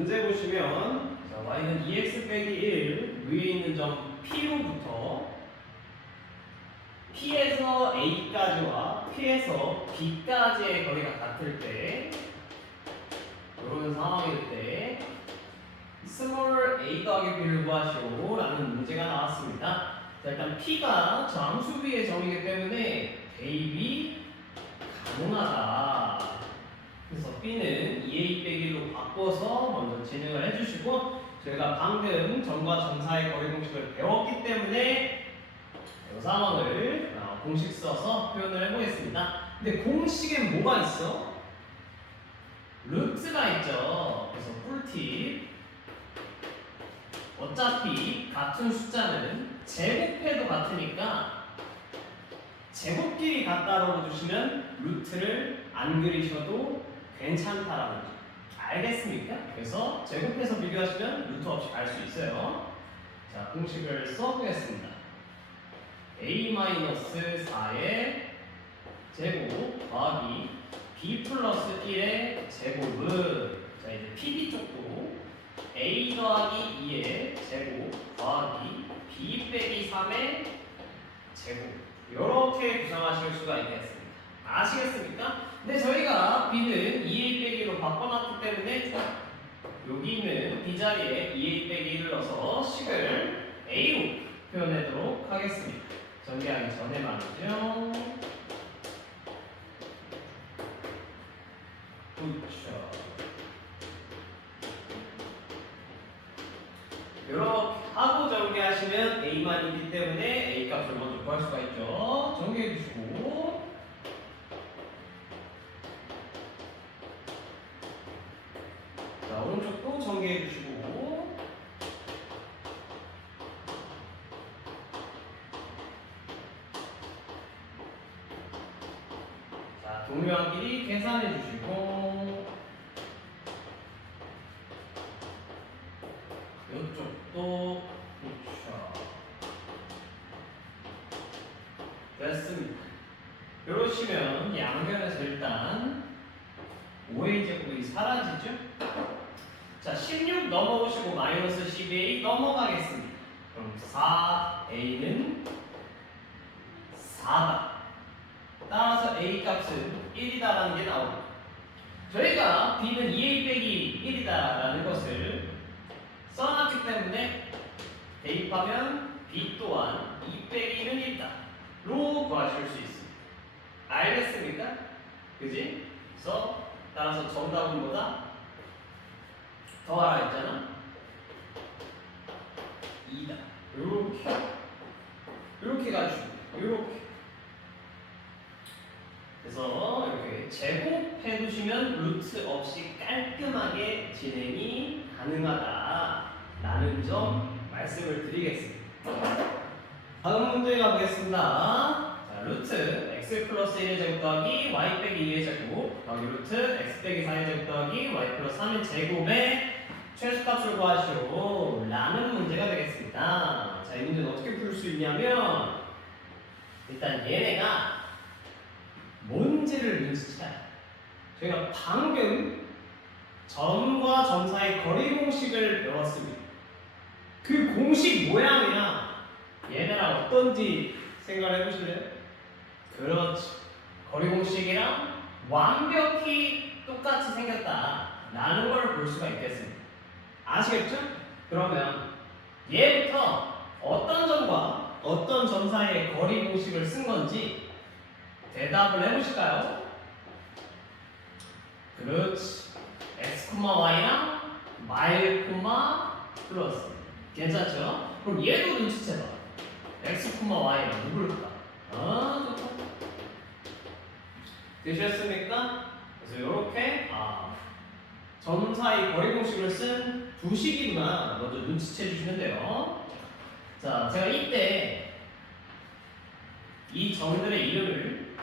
문제 보시면 자, y는 2x 빼기 1 위에 있는 점 P로부터 P에서 A까지와 P에서 B까지의 거리가 같을 때 이런 상황일 때 스몰 a 더하기 b를 구하시오 라는 문제가 나왔습니다. 자, 일단 P가 정수비의 점이기 때문에 대입이 가능하다. 그래서 B는 2a 빼기 1로 바꿔서 먼저 진행을 해주시고 저희가 방금 점과 점사의 거리 공식을 배웠기 때문에 이 상황을 공식 써서 표현을 해보겠습니다. 근데 공식엔 뭐가 있어? 루트가 있죠. 그래서 꿀팁. 어차피 같은 숫자는 제곱해도 같으니까 제곱끼리 같다라고 두시면 루트를 안 그리셔도 괜찮다라는 거죠. 알겠습니까? 그래서 제곱해서 비교하시면 루트 없이 갈 수 있어요. 자, 공식을 써보겠습니다. a-4의 제곱 더하기 b 플러스 1의 제곱은 자 이제 pb 쪽도 a 더하기 2의 제곱 더하기 b 빼기 3의 제곱 이렇게 구성하실 수가 있겠습니다. 아시겠습니까? 근데 저희가 b는 2a 빼기로 바꿔놨기 때문에 여기 있는 b 자리에 2a 빼기 1을 넣어서 식을 a로 표현하도록 하겠습니다. 전개하기 전에 말이죠. 그렇죠. 이렇게 하고 전개하시면 a만 있기 때문에 a 값을 먼저 구할 수가 있죠. 전개해 주시고 자 오른쪽도 전개해 주시고 자 동료한끼리 계산해 주시고 이쪽도 그렇죠. 됐습니다. 이러시면 양변에서 일단 5a 제곱이 사라지죠? 자, 16 넘어오시고 마이너스 12a 넘어가겠습니다. 그럼 4a는 4다. 따라서 a 값은 1이다라는 게 나옵니다. 저희가 b는 2a 빼기 1이다라는 것을 써놨기 때문에 대입하면 b 또한 2 빼기 1은 1다. 로 구하실 수 있습니다. 알겠습니까? 그지? 그래서 따라서 정답은 뭐다? 더하라 했잖아. 2다. 이렇게 가지고 이렇게. 그래서 이렇게 제곱해 두시면 루트 없이 깔끔하게 진행이 가능하다라는 점 말씀을 드리겠습니다. 다음 문제 가보겠습니다. 자, 루트 x 플러스 1의 제곱 더하기 y 빼기 2의 제곱 더하기 루트 x 빼기 4의 제곱 더하기 y 플러스 3의 제곱의 최소값을 구하시오 라는 문제가 되겠습니다. 자, 이 문제는 어떻게 풀 수 있냐면 일단 얘네가 뭔지를 눈치채야. 저희가 방금 점과 점 사이 거리 공식을 배웠습니다. 그 공식 모양이랑 얘네랑 어떤지 생각을 해보실래요? 그렇지. 거리 공식이랑 완벽히 똑같이 생겼다라는 걸 볼 수가 있겠습니다. 아시겠죠? 그러면 얘부터 어떤 점과 어떤 점 사이의 거리 공식을 쓴 건지 대답을 해보실까요? 그렇지. x, y랑 마일, 플러스. 괜찮죠? 그럼 얘도 눈치채봐. x, y랑 누굴까? 좋다. 되셨습니까? 그래서 이렇게 점 사이 거리 공식을 쓴 두 식이구나 먼저 눈치채 주시면 돼요. 자, 제가 이때 이 점들의 이름을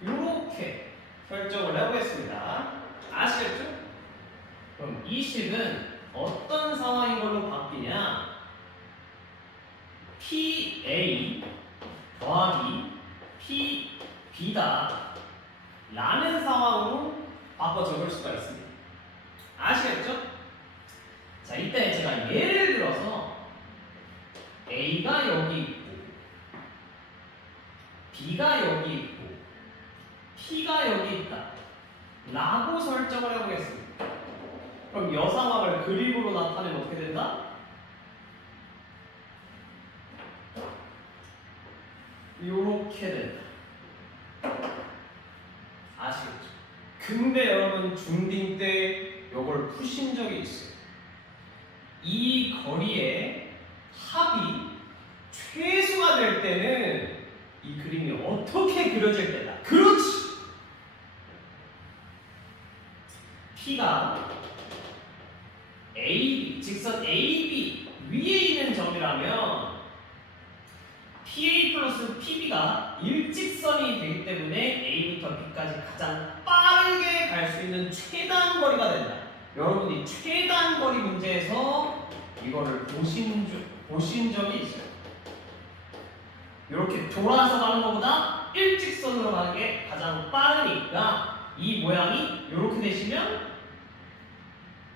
이렇게 설정을 해보겠습니다. 아시겠죠? 그럼 이 식은 어떤 상황인 걸로 바뀌냐? PA 더하기 PB다 라는 상황으로 바꿔 적을 수가 있습니다. 아시겠죠? 자, 이때 제가 예를 들어서 A가 여기 있고 B가 여기 있고 P가 여기 있다 라고 설정을 해보겠습니다. 그럼 이 상황을 그림으로 나타내면 어떻게 된다? 요렇게 된다. 아시겠죠? 근데 여러분 중딩 때 요걸 푸신 적이 있어요. 이 거리의 합이 최소가 될 때는 이 그림이 어떻게 그려질 때다. 그렇지! P가 AB, 직선 AB 위에 있는 점이라면 PA 플러스 PB가 일직선이 되기 때문에 A부터 B까지 가장 빠르게 갈 수 있는 최단 거리가 된다. 여러분이 최단 거리 문제에서 이거를 보신 점이 있어요. 이렇게 돌아서 가는 것보다 일직선으로 가는 게 가장 빠르니까 이 모양이 이렇게 되시면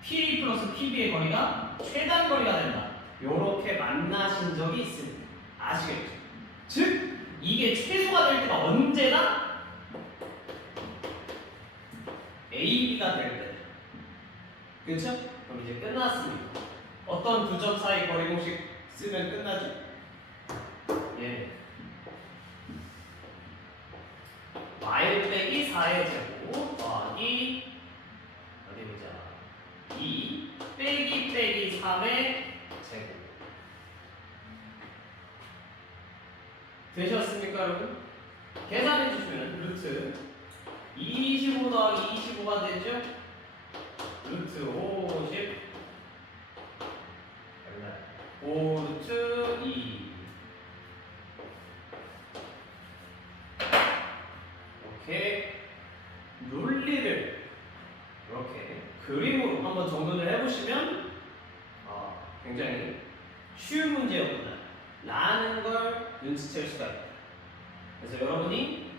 PA 플러스 PB의 거리가 최단 거리가 된다. 이렇게 만나신 적이 있습니다. 아시겠죠? 즉 이게 최소가 될 때가 언제나 AB가 될 때. 그렇죠? 그럼 이제 끝났습니다. 어떤 두 점 사이 거리 공식 쓰면 끝나죠? 예. y 빼기 4의 제곱 더하기 어디 보자 2 빼기 3의 제곱 되셨습니까 여러분? 계산해 주시면 루트 25 더하기 25가 되죠? 루트 50 5 루트 2 이렇게 논리를 이렇게 그림으로 한번 정돈을 해보시면 굉장히 쉬운 문제였구나 라는 걸 눈치챌 수가 있다. 그래서 여러분이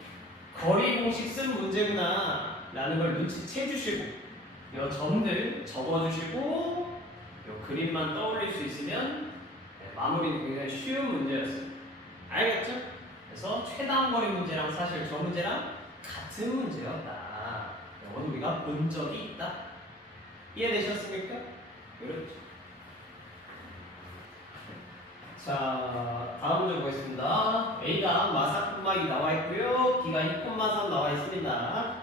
거리 공식 쓴 문제구나 라는 걸 눈치채 주시고 이 점들 적어주시고 이 그림만 떠올릴 수 있으면 마무리는 굉장히 쉬운 문제였어요. 알겠죠? 그래서 최단 거리 문제랑 사실 저 문제랑 같은 문제였다. 이건 우리가 본 적이 있다. 이해되셨습니까? 그렇죠. 자, 다음 문제 보겠습니다. A가 마사콤마이 나와 있고요. B가 2,3 나와 있습니다.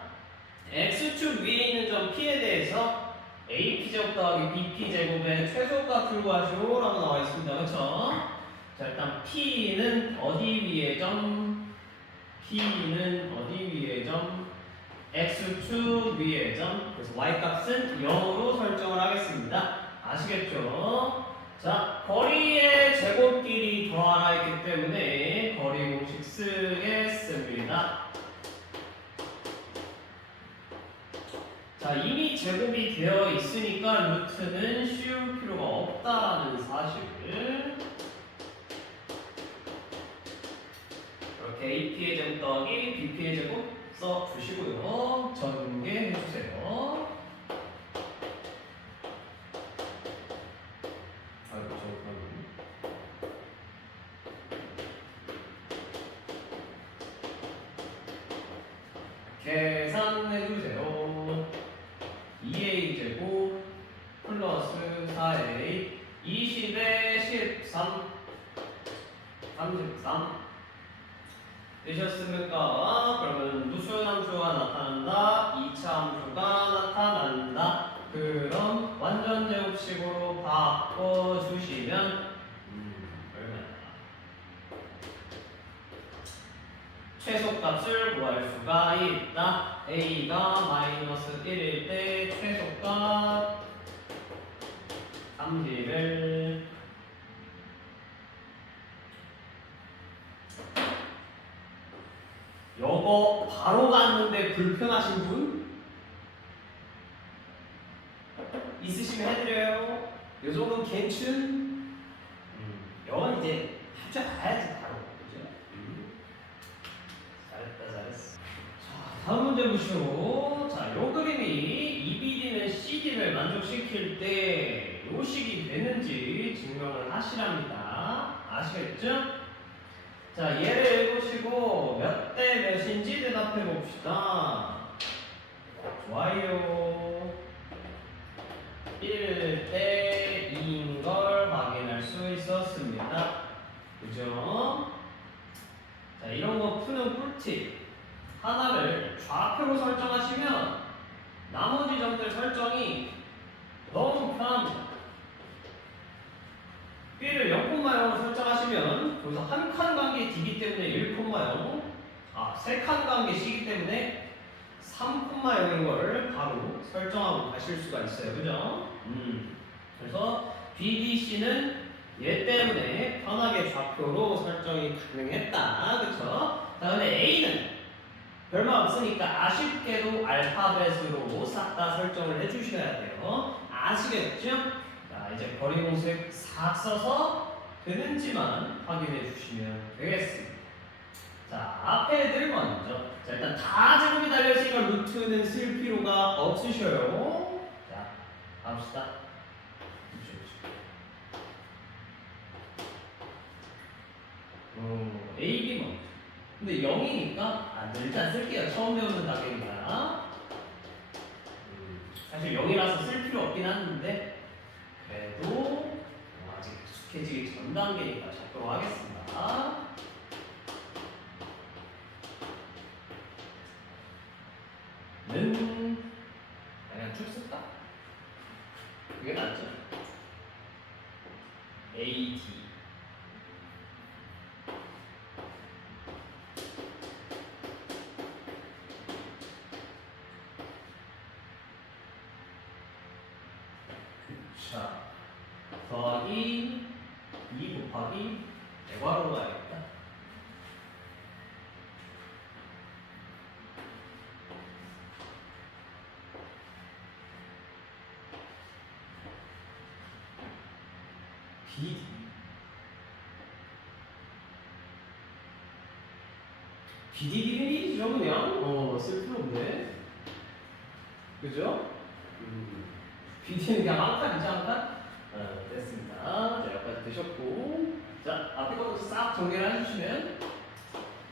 X축 위에 있는 점 P에 대해서 AP제곱 더하기 BP제곱의 최소값 구하시오 라고 나와 있습니다. 그렇죠? 자, 일단 P는 어디 위의 점? P는 어디 위의 점? X축 위의 점. 그래서 Y값은 0으로 설정을 하겠습니다. 아시겠죠? 자, 거리의 제곱끼리 더하라 했기 때문에 거리 공식 쓰겠습니다. 자, 이미 제곱이 되어 있으니까 루트는 씌울 필요가 없다는 사실을 이렇게 AP의 제곱 더하기 BP의 제곱 써주시고요. 전개해 주세요. 계산해 주세요. 2a 제곱 플러스 4a 20에 13 33 되셨습니까? 그러면 무슨 함수가 나타난다? 2차 함수가 나타난다. 그럼 완전 제곱식으로 바꿔주시면 얼마나? 최소값을 구할 수가 있다. A가 마이너스 1일 때 최소값 30을 요거 바로 갔는데 불편하신 분? 있으시면 해드려요. 요 정도는 괜춘? 요건 이제 할 줄 알아야지 바로. 그죠? 잘했다. 자, 다음 문제 보시오. 자, 요 그림이 EBD는 CD를 A집을 만족시킬 때 요식이 되는지 증명을 하시랍니다. 아시겠죠? 자, 얘를 읽으시고 몇 대 몇인지 대답해 봅시다. 좋아요. 1대 2인 걸 확인할 수 있었습니다. 그죠? 자, 이런 거 푸는 꿀팁. 하나를 좌표로 설정하시면 나머지 점들 설정이 너무 편합니다. B를 0,0로 설정하시면 거기서 한 칸 관계 D기 때문에 1,0, 세 칸 관계 C기 때문에 3,0인 걸 바로 설정하고 가실 수가 있어요. 그죠? 그래서 BDC는 얘 때문에 편하게 좌표로 설정이 가능했다. 그쵸? 자, 근데 A는 별말 없으니까 아쉽게도 알파벳으로 싹 다 설정을 해주셔야 돼요. 아시겠죠? 자, 이제 거리 공식 싹 써서 되는지만 확인해 주시면 되겠습니다. 자, 앞에 애들 먼저. 자, 일단 다 제곱이 달려있으니까 루트는 쓸 필요가 없으셔요. 자, 갑시다. A, B 먼저. 근데 0이니까 일단 쓸게요. 처음 배우는 단계니까. 사실 0이라서 쓸 필요 없긴 하는데 그래도 아직 익숙해지기 전 단계니까 적도록 하겠습니다. 는 그냥 쭉 쓸까? 그게 낫죠? A, D 자, 더하기 2 곱하기 대괄호로 가야겠다. BD BDD이죠 그냥 쓸 필요 없네. 그죠? BD는 그냥 한 칸이지 한 칸? 됐습니다. 자, 여기까지 되셨고, 자, 앞에 것도 싹 정리를 해주시면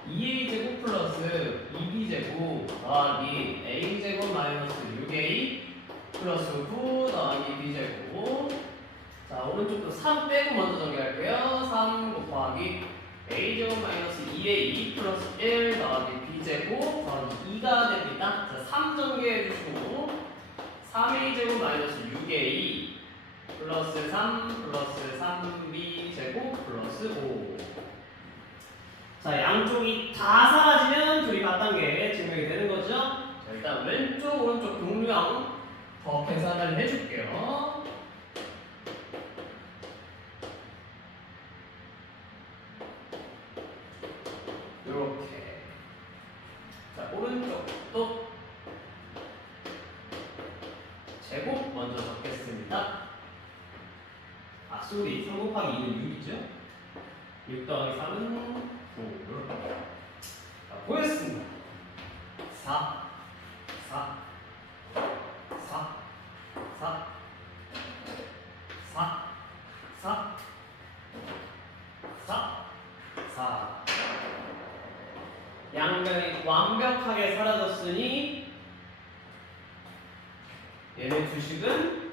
2a제곱 플러스 2b제곱 더하기 a제곱 마이너스 6a 플러스 9 더하기 b제곱. 자, 오른쪽도 3 빼고 먼저 정리할게요. 3 곱하기 a제곱 마이너스 2a 플러스 1 더하기 b제곱 더하기 2가 됩니다. 자, 3 정리해 주시고 3a제곱 마이너스 6a 플러스 3 플러스 3b 제곱 플러스 5. 자, 양쪽이 다 사라지면 둘이 같다는 게 증명이 되는 거죠. 자, 일단 왼쪽 오른쪽 동류형 더 계산을 해줄게요. 이렇게. 자, 오른쪽도 제곱 먼저 적겠습니다. 쏘리 3 곱하기 2는 6이죠? 6 더하기 3은 9. 자, 보였습니다. 4 4 4 4 4 4 4 4 양면이 완벽하게 사라졌으니 얘네 주식은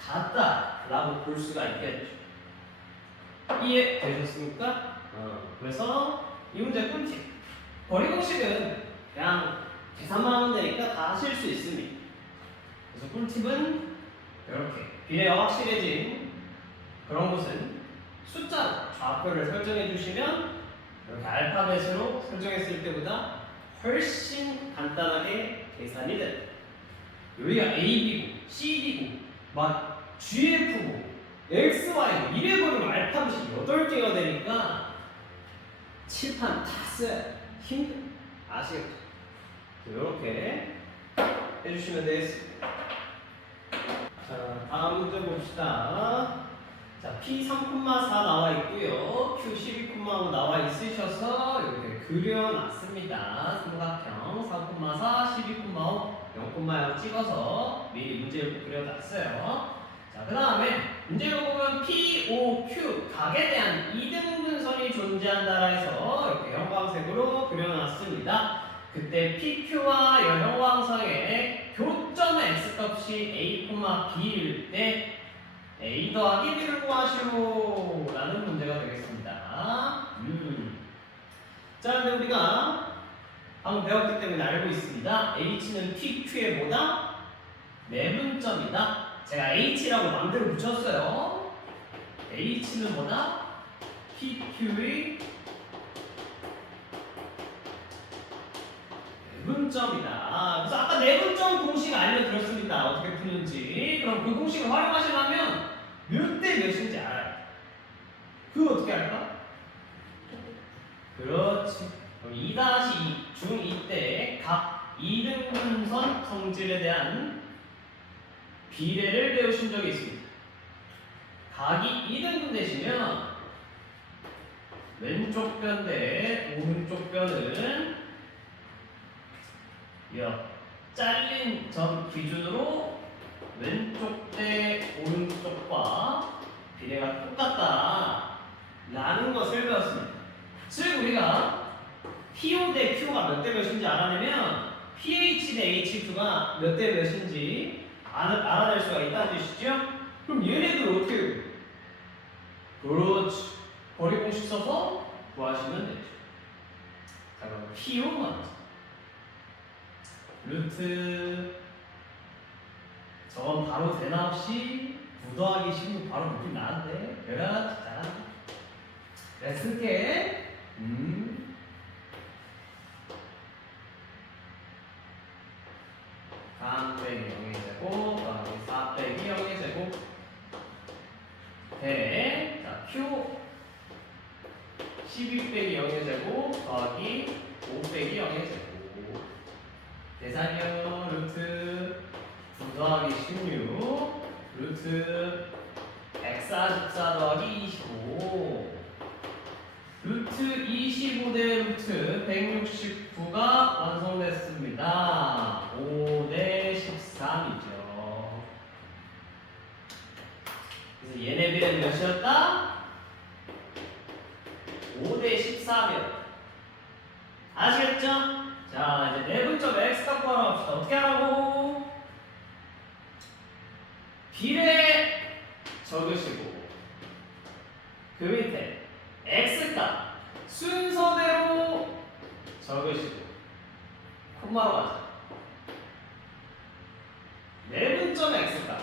같다라고 볼 수가 있겠죠. 이해되셨습니까? 그래서 이 문제 꿀팁. 거리 공식은 그냥 계산만 하면 되니까 다 하실 수 있습니다. 그래서 꿀팁은 이렇게 비례가 확실해진 그런 곳은 숫자로 좌표를 설정해 주시면 이렇게 알파벳으로 설정했을 때보다 훨씬 간단하게 계산이 됩니다. 여기가 AB고 CD고 막 GF고 XY고 이래 버리면 알파벳이 8개가 되니까 칠판 다 써야 힘들어. 아시겠죠? 이렇게 해주시면 되겠습니다. 자, 다음 문제 봅시다. 자, P 3,4 나와 있고요. Q 12,5 나와 있으셔서 이렇게 그려놨습니다. 삼각형 3,4, 12,5, 0,0 찍어서 미리 문제를 그려놨어요. 자, 그 다음에 문제를 보면 P, O, Q 각에 대한 이등분선이 존재한다 해서 이렇게 형광색으로 그려놨습니다. 그때 PQ와 형광성의 교점 X값이 A, B일 때 A 더하기 B를 구하시오 라는 문제가 되겠습니다. 자, 근데 우리가 방금 배웠기 때문에 알고 있습니다. H는 PQ의 뭐다? 내분점이다. 제가 H라고 마음대로 붙였어요. H는 뭐다? PQ의 내분점이다. 그래서 아까 내분점 공식 알려드렸습니다. 어떻게 푸는지. 그럼 그 공식을 활용하시려면 몇 대 몇인지 알아요. 그거 어떻게 할까? 그렇지. 그럼 2-2 중2 때 각 이등분선 성질에 대한 비례를 배우신 적이 있습니다. 각이 2등분 되시면 왼쪽 변 대 오른쪽 변은 잘린 점 기준으로 왼쪽 대 오른쪽과 비례가 똑같다 라는 것을 배웠습니다. 즉 우리가 PO 대 Q가 몇 대 몇인지 알아내면 PH 대 HQ가 몇 대 몇인지 알아낼 수가 있다는 뜻이죠? 그럼 얘네들 어떻게 해요? 그렇지. 거리 공식 써서 구하시면 되죠. 자, 그럼 PO 먼저. 루트 저건 바로 되나 없이 9 더하기 16 바로 느낌 나는데 그래 진짜 그래 쓸게 3 빼기 0의 제곱 더하기 4 빼기 0의 제곱 대 자, Q 12 빼기 0의 제곱 더하기 5 빼기 0의 제곱 계산요 루트 9 더하기 16 루트 144 더하기 25 루트 25대 루트 169가 완성됐습니다. 5대 13이죠. 그래서 얘네 비례는 몇이었다? 5대 14면 아시겠죠? 자, 이제 내분점 X 갖고 알아봅시다. 어떻게 하라고? 비례 적으시고 그 밑에 X값 순서대로 적으시고 콤마로 가자. 내분점 X값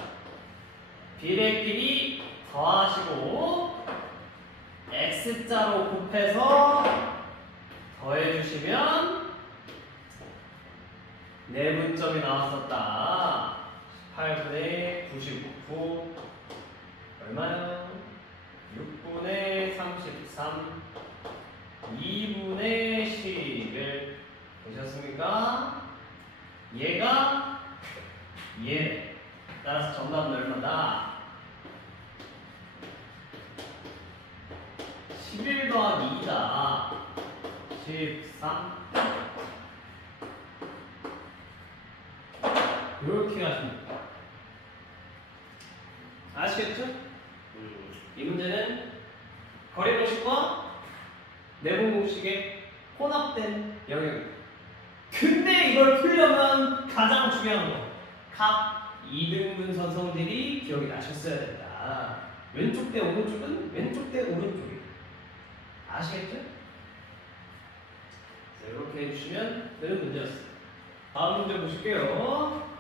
비례끼리 더하시고 X자로 곱해서 더해주시면 내분점이 나왔었다. 18분의 99 얼마요? 6분의 33 2분의 11 되셨습니까? 얘가 얘 따라서 정답은 얼마다? 11 더하기 2다 13 이렇게 하십니다. 아시겠죠? 이 문제는 거리 공식과 내분 공식의 혼합된 영역입니다. 근데 이걸 풀려면 가장 중요한 거 각 이등분선 성질이 기억이 나셨어야 된다. 왼쪽 대 오른쪽은 왼쪽 대 오른쪽이에요. 아시겠죠? 자, 이렇게 해주시면 되는 문제였습니다. 다음 문제 보실게요.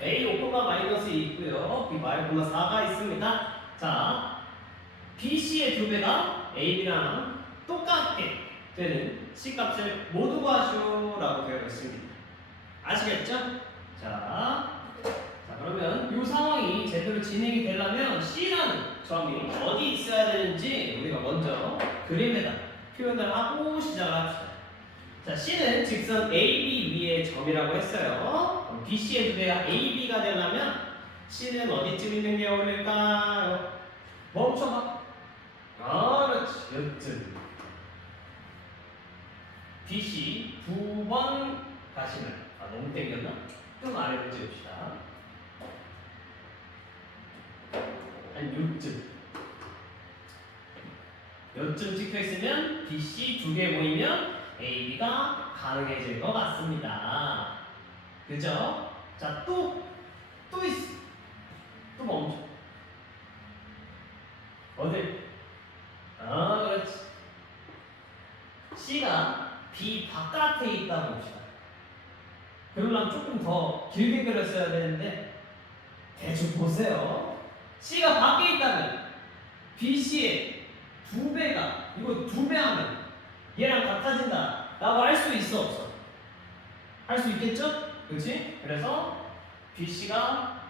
A 5, -2 있고요. B 4가 있습니다. 자, BC의 2배가 AB랑 똑같게 되는 C값을 모두 구하시오라고 되어 있습니다. 아시겠죠? 자, 그러면 이 상황이 제대로 진행이 되려면 C라는 점이 어디 있어야 되는지 우리가 먼저 그림에다 표현을 하고 시작을 합시다. 자, C는 직선 AB 위의 점이라고 했어요. BC의 2배가 AB가 되려면 C는 어디쯤 있는 게 어울릴까요? 멈춰봐. 그렇지. 요쯤. BC 두 번 가시면 너무 땡겼나? 좀 아래로 찍읍시다. 한 요쯤. 요쯤 찍혀 있으면 BC 두 개 보이면 AB가 가능해질 것 같습니다. 그죠? 자, 또 있어. 또 멈춰. 어딜? 그렇지. C가 B 바깥에 있다 봅시다. 그러려면 조금 더 길게 그렸어야 되는데 대충 보세요. C가 밖에 있다면 BC의 두 배가 이거 두 배 하면 얘랑 같아진다 라고 할 수 있어 없어? 할 수 있겠죠? 그렇지? 그래서 BC가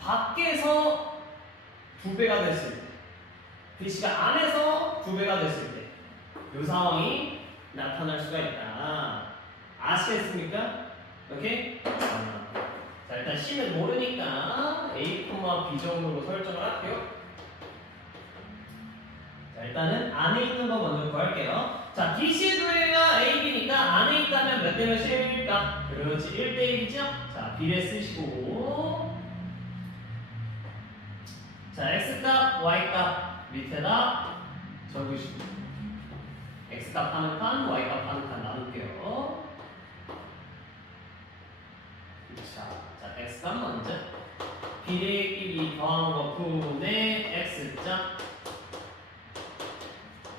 밖에서 두 배가 됐을 때 BC가 안에서 두 배가 됐을 때 이 상황이 나타날 수가 있다. 아시겠습니까? 오케이? 자, 일단 C는 모르니까 A, B 정도로 설정을 할게요. 자, 일단은 안에 있는 거 먼저 구할게요. 자, BC의 두 배가 A, B니까 안에 있다면 몇 대 몇일까? 그렇지, 1대 1이죠? 자, B를 쓰시고 자, X값, Y값 밑에다 적으시고 X값 하는 칸, Y값 하는 칸 나눌게요. 자, X값 먼저 비례끼리 더한 거 분의 X자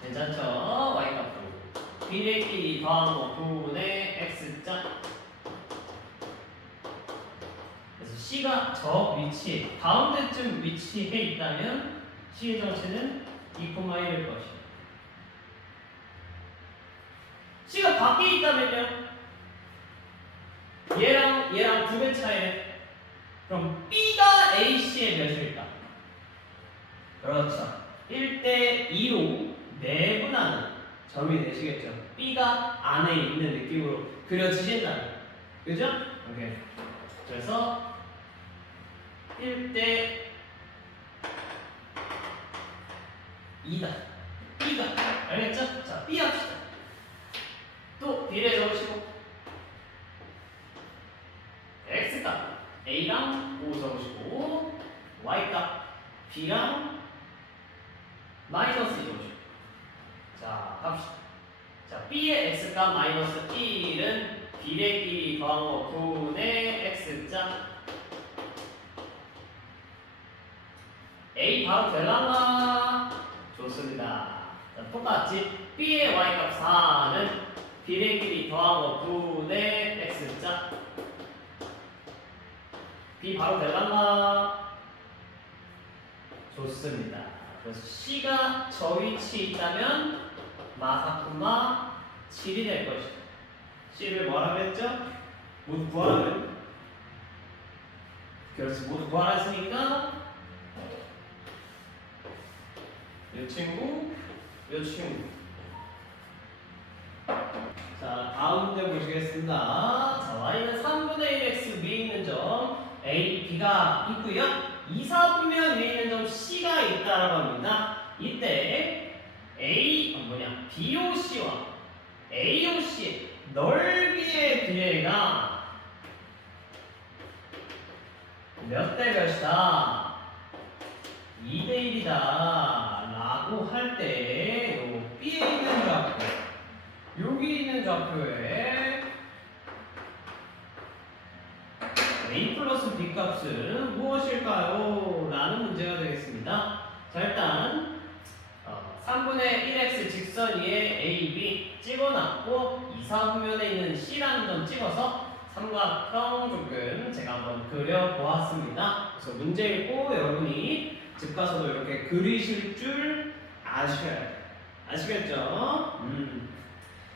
괜찮죠? Y값 분 비례끼리 더한 거 분의 X자 그래서 C가 저 위치에 가운데쯤 위치해 있다면 C의 정체는 2,1일 것이다. C가 밖에 있다면요? 얘랑 두 배 차이네. 그럼 B가 AC의 몇일까? 그렇죠. 1대 2로 내분하는 점이 되시겠죠. B가 안에 있는 느낌으로 그려지신다면. 그죠? 오케이. 그래서 1대 2다. B가. 알겠죠? 자, B 합시다. 또 B를 적으시고 X값 A랑 5 적으시고 Y값 B랑 마이너스 2 적으시고 자, 갑시다. 자, B의 X값 마이너스 1은 B의끼리 더한 거 분의 X자 A 바로 될란가? 좋습니다. 자, 똑같이 B의 Y값 4는 B의끼리 더한 거 분의 X자 B 바로 될란가? 좋습니다. 그래서 C가 저 위치에 있다면 마사쿠마 7이 될 것이다. C를 뭐라고 했죠? 모두 구하라면 그렇지, 모두 구하라 했으니까 요 친구, 요 친구. 자, 다음 문제 보시겠습니다. 자, Y는 3분의 1x 위에 있는 점 A, B가 있고요. 2, 4분면 위에 있는 점 C가 있다라고 합니다. 이때 BOC와 AOC의 넓이의 비례가 몇 대 몇이다? 2대 1이다 라고 할 때 B에 있는 좌표 여기 있는 좌표에 A 플러스 B 값은 무엇일까요? 라는 문제가 되겠습니다. 자, 일단 3분의 1x 직선 위에 A, B 찍어놨고 2, 4분면에 있는 C라는 점 찍어서 삼각형 조금 제가 한번 그려보았습니다. 그래서 문제 읽고 여러분이 집 가서도 이렇게 그리실 줄 아셔야 돼요. 아시겠죠?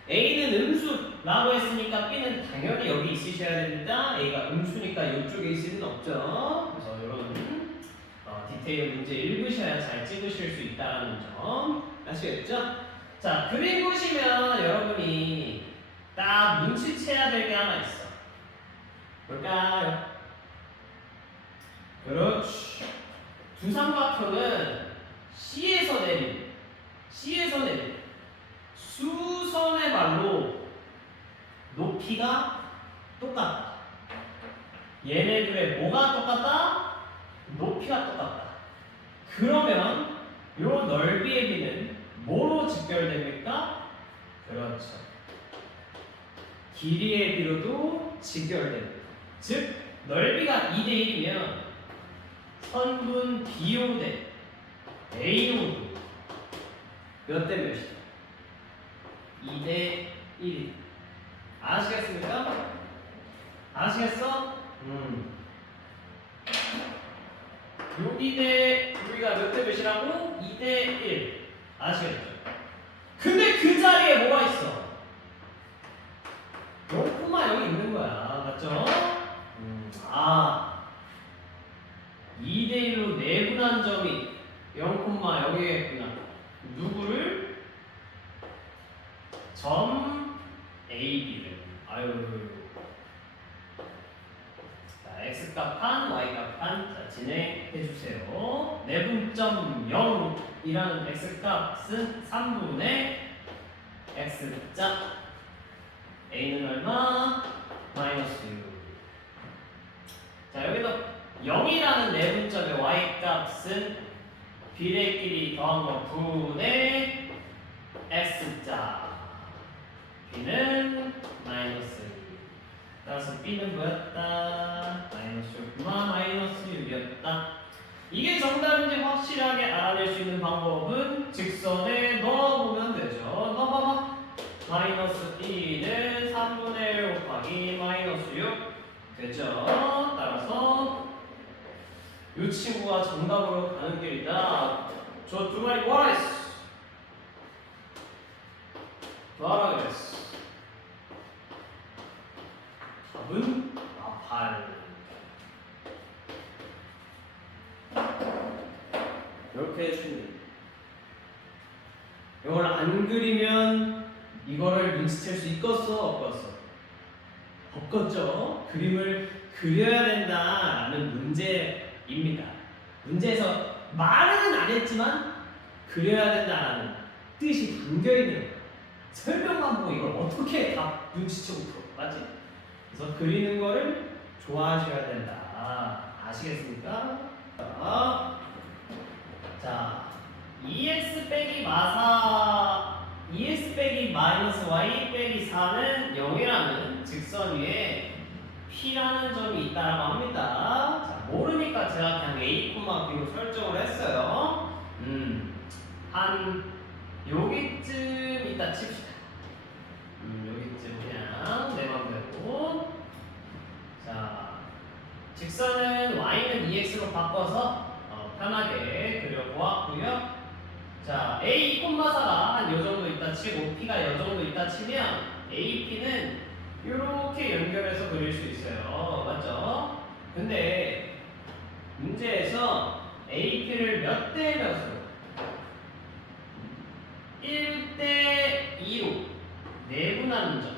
A는 음수라고 했으니까 B는 당연히 여기 있으셔야 됩니다. A가 음수니까 이쪽에 있을 수는 없죠. 그래서 이런 디테일 문제 읽으셔야 잘 찍으실 수 있다는 점 아시겠죠? 자, 그림 보시면 여러분이 딱 눈치채야 될 게 하나 있어. 뭘까요? 그렇지. 두 삼각형은 C에서 내린 C에서 내려 수선의 발로 높이가 똑같다. 얘네들의 뭐가 똑같다? 높이가 똑같다. 그러면 요 넓이의 비는 뭐로 직결됩니까? 그렇죠. 길이의 비로도 직결됩니다. 즉 넓이가 2대 1이면 선분 BO 대 AO도 몇 대 몇이다? 2대 1. 아시겠습니까? 아시겠어? 여기가 몇 대 몇이라고? 2대 1. 아시겠죠? 근데 그 자리에 뭐가 있어? 0,0이 있는 거야. 맞죠? 2대 1로 내분한 점이 0, 여기겠구나. 누구를? 점 AB를. 자, X값 한, Y값 한. 자, 진행해 주세요. 내분점 0이라는 X값은 3분의 X자. A는 얼마? 마이너스 6. 자, 여기도 0이라는 내분점의 Y값은 비례끼리 더한 거 분의 X자. B는 마이너스 2. 따라서 B는 뭐였다? 마이너스 6, 마이너스 6이었다. 이게 정답인지 확실하게 알아낼 수 있는 방법은 직선에 넣어보면 되죠. 넣어봐봐. 마이너스 1은 3분의 1 곱하기 마이너스 6 되죠. 따라서 이 친구가 정답으로 가는 길이다. 저 두 마리 뭐하라 했어? 뭐하라 그랬어? 답은 8. 이렇게 해주면 됩니다. 이걸 안 그리면 이거를 눈치챌 수 있겠어? 없겠어? 없겠죠? 그림을 그려야 된다라는 문제입니다. 문제에서 말은 안 했지만 그려야 된다라는 뜻이 담겨있는 거예요. 설명만 보고 이걸 어떻게 다 눈치채고 풀어? 맞지? 그래서 그리는 거를 좋아하셔야 된다. 아시겠습니까? 자, 2x 빼기 마사 2x 빼기 마이너스 y 빼기 4는 0이라는 직선 위에 P라는 점이 있다고 합니다. 자, 모르니까 제가 그냥 A, B로 설정을 했어요. 한 여기쯤 있다 칩시다. 여기쯤 그냥 내 맘대로. 자, 직선은 y는 2x로 바꿔서 편하게 그려보았고요. 자, A, 4가 한 요 정도 있다 치고 P가 요 정도 있다 치면 AP는 이렇게 연결해서 그릴 수 있어요. 맞죠? 근데 문제에서 AP를 몇 대 몇으로? 1대 2로 내분하는 점.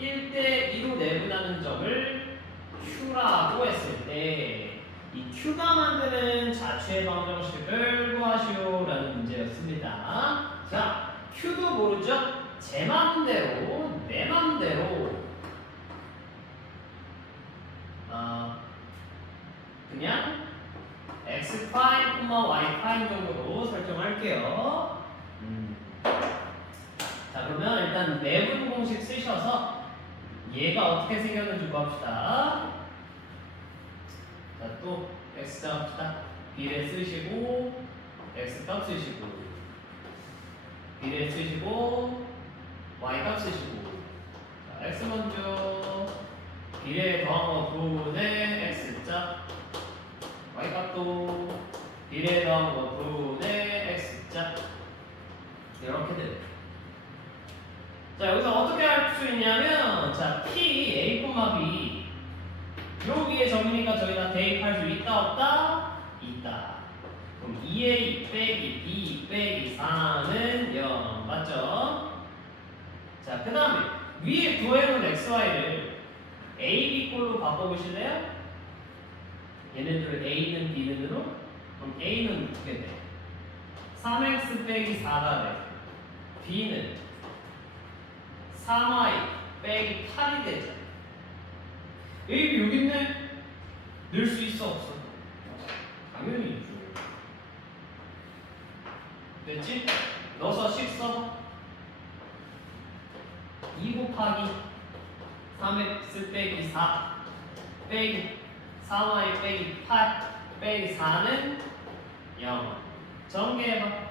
1대 2로 내분하는 점을 Q라고 했을 때 이 Q가 만드는 자취의 방정식을 구하시오라는 문제였습니다. 자, Q도 모르죠? 제 맘대로, 내 맘대로 그냥 x 프라임, y 프라임 정도로 설정할게요. 자, 그러면 일단 내분 공식 쓰셔서 얘가 어떻게 생겼는지 구합시다. 자, 또 x 잡읍시다. 비례 쓰시고 x 값 쓰시고 비례 쓰시고 y 값 쓰시고. 자, x 먼저 비례 더한 거 분의 x자, y 값도 비례 더한 거 분의 x자. 이렇게 돼요. 자, 여기서 어떻게 할 수 있냐면, 자, P, A, B 여기에 점이니까 저희가 대입할 수 있다 없다? 있다. 그럼 2A 빼기 B 빼기 4는 0 맞죠? 자, 그 다음에 위에 구해놓은 XY를 A, B 꼴로 바꿔보실래요? 얘네들을 A는 B는으로? 그럼 A는 어떻게 돼? 3X 빼기 4가 돼. B는 3y 빼기 8이 되죠. 여기 있네. 넣을 수 있어 없어? 당연히 있죠. 됐지? 넣어서 10 써봐. 2 곱하기 3x 빼기 4 빼기 3y 빼기 8 빼기 4는 0. 전개해봐.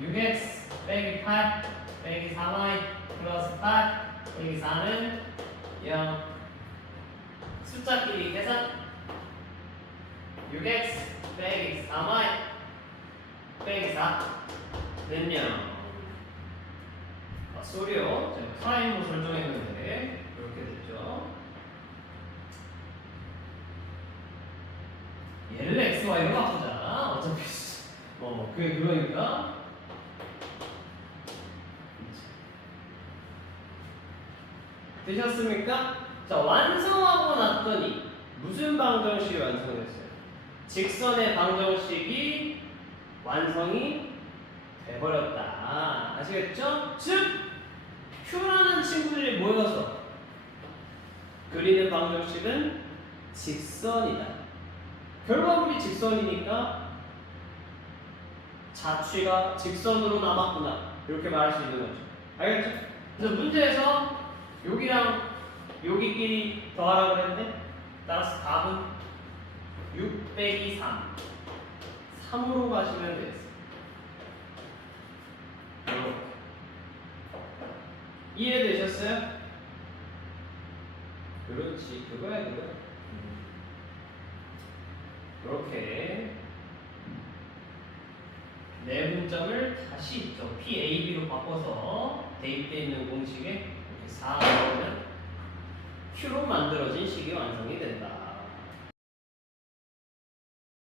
6x 빼기 8 빼기 4y 플러스 8 빼기 4는 0. 숫자끼리 계산. 6x 빼기 3y 빼기 4는 0. 소리요. 제가 프라임으로 설정했는데 이렇게 됐죠. 얘를 xy로 바꾸자. 어차피 그게 그거니까. 되셨습니까? 자, 완성하고 났더니 무슨 방정식이 완성됐어요? 직선의 방정식이 완성이 돼버렸다. 아시겠죠? 즉 Q라는 친구들이 모여서 그리는 방정식은 직선이다. 결과물이 직선이니까 자취가 직선으로 남았구나. 이렇게 말할 수 있는 거죠. 알겠죠? 그래서 문제에서 여기랑 여기끼리 더하라고 그랬는데 따라서 답은 6 빼기 3 3으로 가시면 되겠습니다. 이렇게 이해되셨어요? 그렇지, 그거야 그거. 이렇게 내분점을 다시 저 PAB로 바꿔서 대입되어 있는 공식에 이렇게 4 넣으면 Q로 만들어진 식이 완성이 된다.